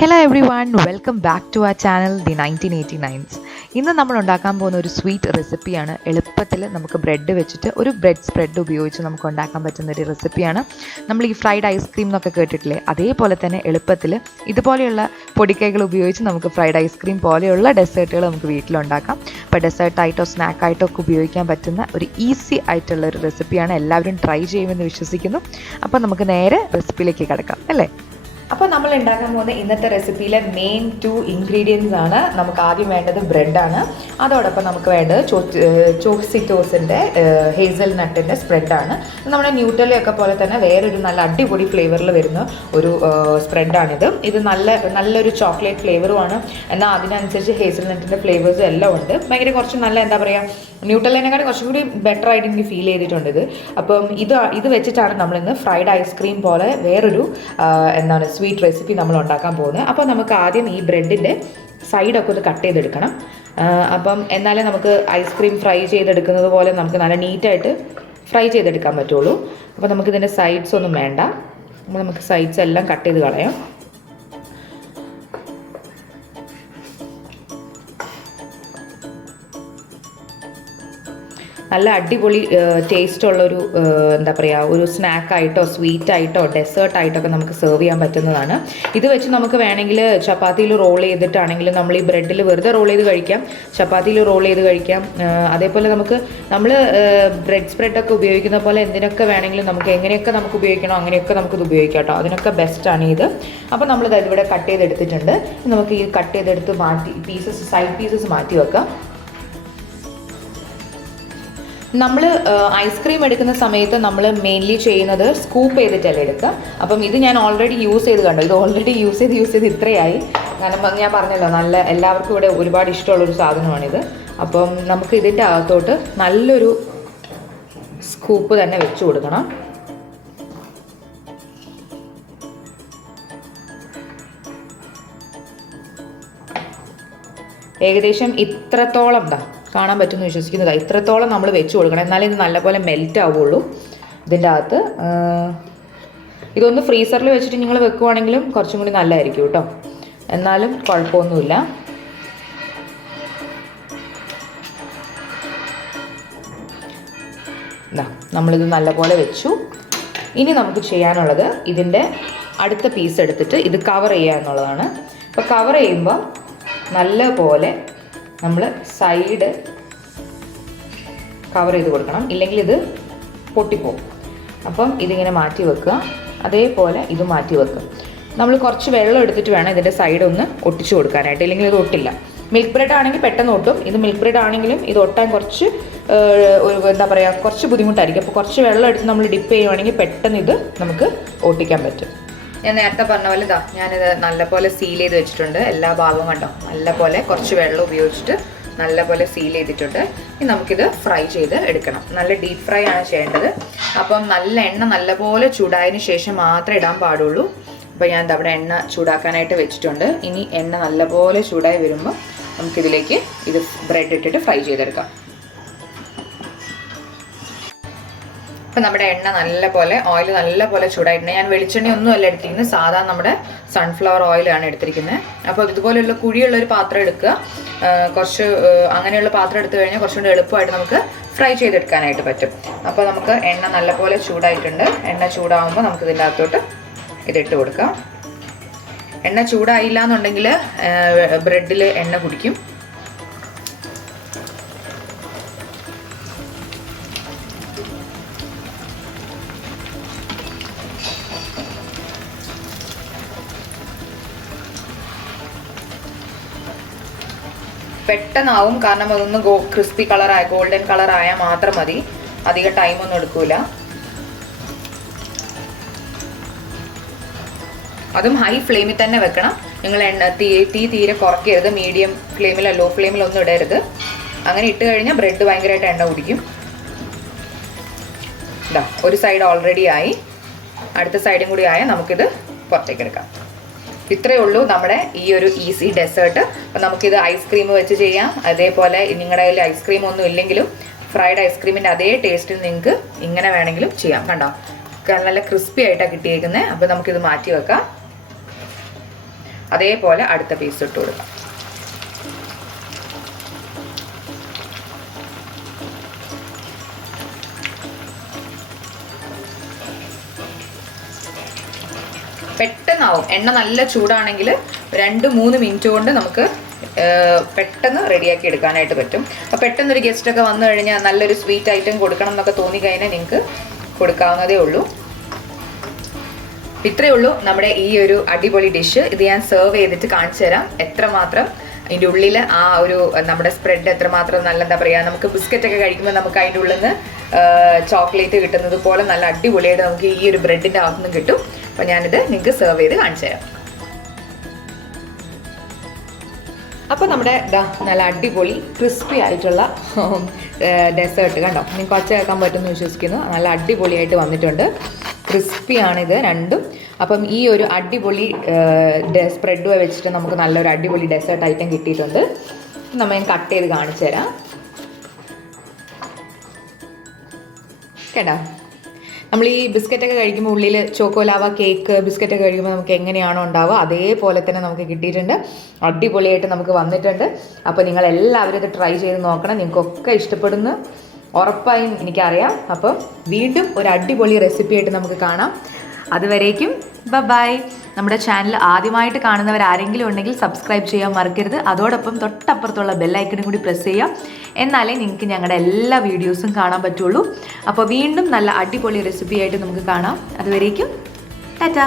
Hello everyone, welcome back to our channel The 1989's. ഇന്ന് നമ്മൾ ഉണ്ടാക്കാൻ പോകുന്ന ഒരു സ്വീറ്റ് റെസിപ്പിയാണ്. എളുപ്പത്തിൽ നമുക്ക് ബ്രെഡ് വെച്ചിട്ട് ഒരു ബ്രെഡ് സ്പ്രെഡ് ഉപയോഗിച്ച് നമുക്ക് ഉണ്ടാക്കാൻ പറ്റുന്ന ഒരു റെസിപ്പിയാണ്. നമ്മൾ ഈ ഫ്രൈഡ് ഐസ്ക്രീം എന്നൊക്കെ കേട്ടിട്ടില്ലേ, അതേപോലെ തന്നെ എളുപ്പത്തിൽ ഇതുപോലെയുള്ള പൊടിക്കൈകൾ ഉപയോഗിച്ച് നമുക്ക് ഫ്രൈഡ് ഐസ്ക്രീം പോലെയുള്ള ഡെസേർട്ടുകൾ നമുക്ക് വീട്ടിലുണ്ടാക്കാം. അപ്പോൾ ഡെസേർട്ടായിട്ടോ സ്നാക്കായിട്ടോ ഒക്കെ ഉപയോഗിക്കാൻ പറ്റുന്ന ഒരു ഈസി ആയിട്ടുള്ള ഒരു റെസിപ്പിയാണ്. എല്ലാവരും ട്രൈ ചെയ്യുമെന്ന് വിശ്വസിക്കുന്നു. അപ്പോൾ നമുക്ക് നേരെ റെസിപ്പിയിലേക്ക് കിടക്കാം അല്ലേ. അപ്പോൾ നമ്മൾ ഉണ്ടാക്കാൻ പോകുന്ന ഇന്നത്തെ റെസിപ്പിയിലെ മെയിൻ 2 ഇൻഗ്രീഡിയൻസ് ആണ്. നമുക്ക് ആദ്യം വേണ്ടത് ബ്രെഡാണ്. അതോടൊപ്പം നമുക്ക് വേണ്ടത് ചോസിറ്റോസിൻ്റെ ഹേസൽ നട്ടിൻ്റെ സ്പ്രെഡാണ്. നമ്മുടെ ന്യൂട്ടെല്ലയൊക്കെ പോലെ തന്നെ വേറൊരു നല്ല അടിപൊളി ഫ്ലേവറിൽ വരുന്ന ഒരു സ്പ്രെഡാണിത്. ഇത് നല്ലൊരു ചോക്ലേറ്റ് ഫ്ലേവറുമാണ്. എന്നാൽ അതിനനുസരിച്ച് ഹേസൽ നട്ടിൻ്റെ ഫ്ലേവേഴ്സും എല്ലാം ഉണ്ട്. ഭയങ്കര കുറച്ച് നല്ല എന്താ പറയുക, ന്യൂട്ടെല്ലിനെക്കാളും കുറച്ചും കൂടി ബെറ്റർ ആയിട്ട് എനിക്ക് ഫീൽ ചെയ്തിട്ടുണ്ട് ഇത്. അപ്പം ഇത് വെച്ചിട്ടാണ് നമ്മളിന്ന് ഫ്രൈഡ് ഐസ്ക്രീം പോലെ വേറൊരു സ്വീറ്റ് റെസിപ്പി നമ്മൾ ഉണ്ടാക്കാൻ പോകുന്നത്. അപ്പോൾ നമുക്ക് ആദ്യം ഈ ബ്രെഡിൻ്റെ സൈഡൊക്കെ ഒന്ന് കട്ട് ചെയ്തെടുക്കണം. അപ്പം എന്നാലേ നമുക്ക് ഐസ്ക്രീം ഫ്രൈ ചെയ്തെടുക്കുന്നത് പോലെ നമുക്ക് നല്ല നീറ്റായിട്ട് ഫ്രൈ ചെയ്തെടുക്കാൻ പറ്റുള്ളൂ. അപ്പോൾ നമുക്കിതിൻ്റെ സൈഡ്സ് ഒന്നും വേണ്ട. അപ്പോൾ നമുക്ക് സൈഡ്സ് എല്ലാം കട്ട് ചെയ്ത് കളയാം. നല്ല അടിപൊളി ടേസ്റ്റുള്ളൊരു എന്താ പറയുക, ഒരു സ്നാക്കായിട്ടോ സ്വീറ്റായിട്ടോ ഡെസേർട്ടായിട്ടൊക്കെ നമുക്ക് സെർവ് ചെയ്യാൻ പറ്റുന്നതാണ്. ഇത് വെച്ച് നമുക്ക് വേണമെങ്കിൽ ചപ്പാത്തിയിൽ റോൾ ചെയ്തിട്ടാണെങ്കിലും നമ്മൾ ഈ ബ്രെഡിൽ വെറുതെ റോൾ ചെയ്ത് കഴിക്കാം, ചപ്പാത്തിയിൽ റോൾ ചെയ്ത് കഴിക്കാം. അതേപോലെ നമ്മൾ ബ്രെഡ് സ്പ്രെഡൊക്കെ ഉപയോഗിക്കുന്ന പോലെ എന്തിനൊക്കെ വേണമെങ്കിലും നമുക്ക് എങ്ങനെയൊക്കെ നമുക്ക് ഉപയോഗിക്കണോ അങ്ങനെയൊക്കെ നമുക്കിത് ഉപയോഗിക്കാം കേട്ടോ. അതിനൊക്കെ ബെസ്റ്റാണ് ഇത്. അപ്പോൾ നമ്മളിത് ഇവിടെ കട്ട് ചെയ്തെടുത്തിട്ടുണ്ട്. നമുക്ക് ഈ കട്ട് ചെയ്തെടുത്ത് സൈഡ് പീസസ് മാറ്റി വെക്കാം. നമ്മൾ ഐസ്ക്രീം എടുക്കുന്ന സമയത്ത് നമ്മൾ മെയിൻലി ചെയ്യുന്നത് സ്കൂപ്പ് ചെയ്തിട്ടല്ലേ എടുക്കുക. അപ്പം ഇത് ഞാൻ ഓൾറെഡി യൂസ് ചെയ്ത് കണ്ടു. ഇത് ഓൾറെഡി യൂസ് ചെയ്ത് ഇത്രയായി. കാരണം ഞാൻ പറഞ്ഞല്ലോ, നല്ല എല്ലാവർക്കും ഇവിടെ ഒരുപാട് ഇഷ്ടമുള്ളൊരു സാധനമാണിത്. അപ്പം നമുക്ക് ഇതിൻ്റെ അകത്തോട്ട് നല്ലൊരു സ്കൂപ്പ് തന്നെ വെച്ച് കൊടുക്കണം. ഏകദേശം ഇത്രത്തോളം കാണാൻ പറ്റുമെന്ന് വിശ്വസിക്കുന്നതാണ്. ഇത്രത്തോളം നമ്മൾ വെച്ച് കൊടുക്കണം, എന്നാലേ ഇത് നല്ലപോലെ മെൽറ്റ് ആവുള്ളൂ ഇതിൻ്റെ അകത്ത്. ഇതൊന്ന് ഫ്രീസറിൽ വെച്ചിട്ട് നിങ്ങൾ വെക്കുവാണെങ്കിലും കുറച്ചും കൂടി നല്ലതായിരിക്കും കേട്ടോ. എന്നാലും കുഴപ്പമൊന്നുമില്ല. നമ്മളിത് നല്ലപോലെ വെച്ചു. ഇനി നമുക്ക് ചെയ്യാനുള്ളത് ഇതിൻ്റെ അടുത്ത പീസ് എടുത്തിട്ട് ഇത് കവർ ചെയ്യുക എന്നുള്ളതാണ്. അപ്പോൾ കവർ ചെയ്യുമ്പോൾ നല്ലപോലെ നമ്മൾ സൈഡ് കവർ ചെയ്ത് കൊടുക്കണം, ഇല്ലെങ്കിൽ ഇത് പൊട്ടിപ്പോകും. അപ്പം ഇതിങ്ങനെ മാറ്റി വെക്കുക. അതേപോലെ ഇത് മാറ്റി വെക്കുക. നമ്മൾ കുറച്ച് വെള്ളം എടുത്തിട്ട് വേണം ഇതിൻ്റെ സൈഡ് ഒന്ന് ഒട്ടിച്ചു കൊടുക്കാനായിട്ട്, ഇല്ലെങ്കിൽ ഇത് ഒട്ടില്ല. മിൽക്ക് ബ്രെഡ് ആണെങ്കിൽ പെട്ടെന്ന് ഒട്ടും. ഇത് മിൽക്ക് ബ്രെഡ് ആണെങ്കിലും ഇത് ഒട്ടാൻ കുറച്ച് എന്താ പറയുക, കുറച്ച് ബുദ്ധിമുട്ടായിരിക്കും. അപ്പോൾ കുറച്ച് വെള്ളം എടുത്ത് നമ്മൾ ഡിപ്പ് ചെയ്യുവാണെങ്കിൽ പെട്ടെന്ന് ഇത് നമുക്ക് ഒട്ടിക്കാൻ പറ്റും. ഞാൻ നേരത്തെ പറഞ്ഞ പോലെ ഞാനിത് നല്ലപോലെ സീൽ ചെയ്ത് വെച്ചിട്ടുണ്ട്. എല്ലാ ഭാഗവും കണ്ടോ, നല്ലപോലെ കുറച്ച് വെള്ളം ഉപയോഗിച്ചിട്ട് നല്ലപോലെ സീൽ ചെയ്തിട്ടുണ്ട്. ഇനി നമുക്കിത് ഫ്രൈ ചെയ്ത് എടുക്കണം. നല്ല ഡീപ്പ് ഫ്രൈ ആണ് ചെയ്യേണ്ടത്. അപ്പം നല്ല എണ്ണ നല്ലപോലെ ചൂടായതിന് ശേഷം മാത്രമേ ഇടാൻ പാടുള്ളൂ. അപ്പോൾ ഞാൻ അവിടെ എണ്ണ ചൂടാക്കാനായിട്ട് വെച്ചിട്ടുണ്ട്. ഇനി എണ്ണ നല്ലപോലെ ചൂടായി വരുമ്പോൾ നമുക്കിതിലേക്ക് ഇത് ബ്രെഡ് ഇട്ടിട്ട് ഫ്രൈ ചെയ്തെടുക്കാം. അപ്പം നമ്മുടെ എണ്ണ ഓയിൽ നല്ലപോലെ ചൂടായിട്ടുണ്ട്. ഞാൻ വെളിച്ചെണ്ണ ഒന്നും അല്ല എടുത്തിരിക്കുന്നത്, സാധാരണ നമ്മുടെ സൺഫ്ലവർ ഓയിലാണ് എടുത്തിരിക്കുന്നത്. അപ്പോൾ ഇതുപോലെയുള്ള കുഴിയുള്ളൊരു പാത്രം എടുക്കുക. കുറച്ച് അങ്ങനെയുള്ള പാത്രം എടുത്തു കഴിഞ്ഞാൽ കുറച്ചുകൂടി എളുപ്പമായിട്ട് നമുക്ക് ഫ്രൈ ചെയ്തെടുക്കാനായിട്ട് പറ്റും. അപ്പോൾ നമുക്ക് എണ്ണ നല്ലപോലെ ചൂടായിട്ടുണ്ട്. എണ്ണ ചൂടാകുമ്പോൾ നമുക്ക് ഇതിൻ്റെ അകത്തോട്ട് ഇതിട്ട് കൊടുക്കാം. എണ്ണ ചൂടായില്ല എന്നുണ്ടെങ്കിൽ ബ്രെഡിൽ എണ്ണ കുടിക്കും. പെട്ടെന്നാവും, കാരണം അതൊന്ന് ക്രിസ്പി ഗോൾഡൻ കളറായാൽ മാത്രം മതി. അധികം ടൈമൊന്നും എടുക്കൂല. അതും ഹൈ ഫ്ലെയിമിൽ തന്നെ വെക്കണം. നിങ്ങൾ തീ തീരെ കുറയ്ക്കരുത്. മീഡിയം ഫ്ലെയിമിലോ ലോ ഫ്ലെയിമിലോ ഒന്നും ഇടരുത്. അങ്ങനെ ഇട്ട് കഴിഞ്ഞാൽ ബ്രെഡ് ഭയങ്കരമായിട്ട് എണ്ണ കുടിക്കും. ഒരു സൈഡ് ഓൾറെഡി ആയി, അടുത്ത സൈഡും കൂടി ആയാൽ നമുക്കിത് പുറത്തേക്ക് എടുക്കാം. ഇത്രയേ ഉള്ളൂ നമ്മുടെ ഈ ഒരു ഈസി ഡെസേർട്ട്. അപ്പോൾ നമുക്കിത് ഐസ്ക്രീം വെച്ച് ചെയ്യാം. അതേപോലെ നിങ്ങളുടെ കയ്യിൽ ഐസ്ക്രീം ഒന്നും ഇല്ലെങ്കിലും ഫ്രൈഡ് ഐസ്ക്രീമിൻ്റെ അതേ ടേസ്റ്റിൽ നിങ്ങൾക്ക് ഇങ്ങനെ വേണമെങ്കിലും ചെയ്യാം. കണ്ടോ, നല്ല ക്രിസ്പി ആയിട്ടാണ് കിട്ടിയേക്കുന്നത്. അപ്പോൾ നമുക്കിത് മാറ്റി വെക്കാം. അതേപോലെ അടുത്ത പീസ് ഇട്ട് കൊടുക്കാം. പെട്ടെന്നാവും. എണ്ണ നല്ല ചൂടാണെങ്കിൽ 2-3 മിനിറ്റ് കൊണ്ട് നമുക്ക് പെട്ടെന്ന് റെഡിയാക്കി എടുക്കാനായിട്ട് പറ്റും. അപ്പോൾ പെട്ടെന്നൊരു ഗസ്റ്റൊക്കെ വന്നു കഴിഞ്ഞാൽ നല്ലൊരു സ്വീറ്റ് ഐറ്റം കൊടുക്കണം എന്നൊക്കെ തോന്നിക്കഴിഞ്ഞാൽ നിങ്ങൾക്ക് കൊടുക്കാവുന്നതേ ഉള്ളൂ. ഇത്രയേ ഉള്ളൂ നമ്മുടെ ഈ ഒരു അടിപൊളി ഡിഷ്. ഇത് ഞാൻ സെർവ് ചെയ്തിട്ട് കാണിച്ചു തരാം എത്രമാത്രം അതിൻ്റെ ഉള്ളിൽ ആ ഒരു നമ്മുടെ സ്പ്രെഡ് എത്രമാത്രം നല്ല എന്താ പറയുക, നമുക്ക് ബിസ്ക്കറ്റൊക്കെ കഴിക്കുമ്പോൾ നമുക്ക് അതിൻ്റെ ഉള്ളിൽ നിന്ന് ചോക്ലേറ്റ് കിട്ടുന്നത് പോലെ നല്ല അടിപൊളിയായിട്ട് നമുക്ക് ഈ ഒരു ബ്രെഡിൻ്റെ അകത്തു നിന്ന് കിട്ടും. അപ്പോൾ ഞാനിത് നിങ്ങൾക്ക് സെർവ് ചെയ്ത് കാണിച്ചു തരാം. അപ്പോൾ നമ്മുടെ നല്ല അടിപൊളി ക്രിസ്പി ആയിട്ടുള്ള ഡെസേർട്ട് കണ്ടോ, നിങ്ങൾക്ക് ഒച്ച കേൾക്കാൻ പറ്റുമെന്ന് വിശ്വസിക്കുന്നു. നല്ല അടിപൊളിയായിട്ട് വന്നിട്ടുണ്ട്. ക്രിസ്പിയാണിത് രണ്ടും. അപ്പം ഈ ഒരു അടിപൊളി സ്പ്രെഡ് വെച്ചിട്ട് നമുക്ക് നല്ലൊരു അടിപൊളി ഡെസേർട്ട് ഐറ്റം കിട്ടിയിട്ടുണ്ട്. നമ്മൾ ഞാൻ കട്ട് ചെയ്ത് കാണിച്ചു തരാം കേട്ടോ. നമ്മൾ ഈ ബിസ്ക്കറ്റൊക്കെ കഴിക്കുമ്പോൾ ഉള്ളിൽ ചോക്കോലാവ കേക്ക് ബിസ്ക്കറ്റൊക്കെ കഴിക്കുമ്പോൾ നമുക്ക് എങ്ങനെയാണോ ഉണ്ടാവുക അതേപോലെ തന്നെ നമുക്ക് കിട്ടിയിട്ടുണ്ട്. അടിപൊളിയായിട്ട് നമുക്ക് വന്നിട്ടുണ്ട്. അപ്പോൾ നിങ്ങളെല്ലാവരും ഇത് ട്രൈ ചെയ്ത് നോക്കണം. നിങ്ങൾക്കൊക്കെ ഇഷ്ടപ്പെടുന്നു ഉറപ്പായും എനിക്കറിയാം. അപ്പം വീണ്ടും ഒരു അടിപൊളി റെസിപ്പി ആയിട്ട് നമുക്ക് കാണാം. അതുവരേക്കും ബൈ. നമ്മുടെ ചാനൽ ആദ്യമായിട്ട് കാണുന്നവർ ആരെങ്കിലും ഉണ്ടെങ്കിൽ സബ്സ്ക്രൈബ് ചെയ്യാൻ മറക്കരുത്. അതോടൊപ്പം തൊട്ടപ്പുറത്തുള്ള ബെല്ലൈക്കണും കൂടി പ്രസ് ചെയ്യാം. എന്നാലേ നിങ്ങൾക്ക് ഞങ്ങളുടെ എല്ലാ വീഡിയോസും കാണാൻ പറ്റുള്ളൂ. അപ്പോൾ വീണ്ടും നല്ല അടിപൊളി റെസിപ്പി ആയിട്ട് നമുക്ക് കാണാം. അതുവരേക്കും ടാറ്റാ.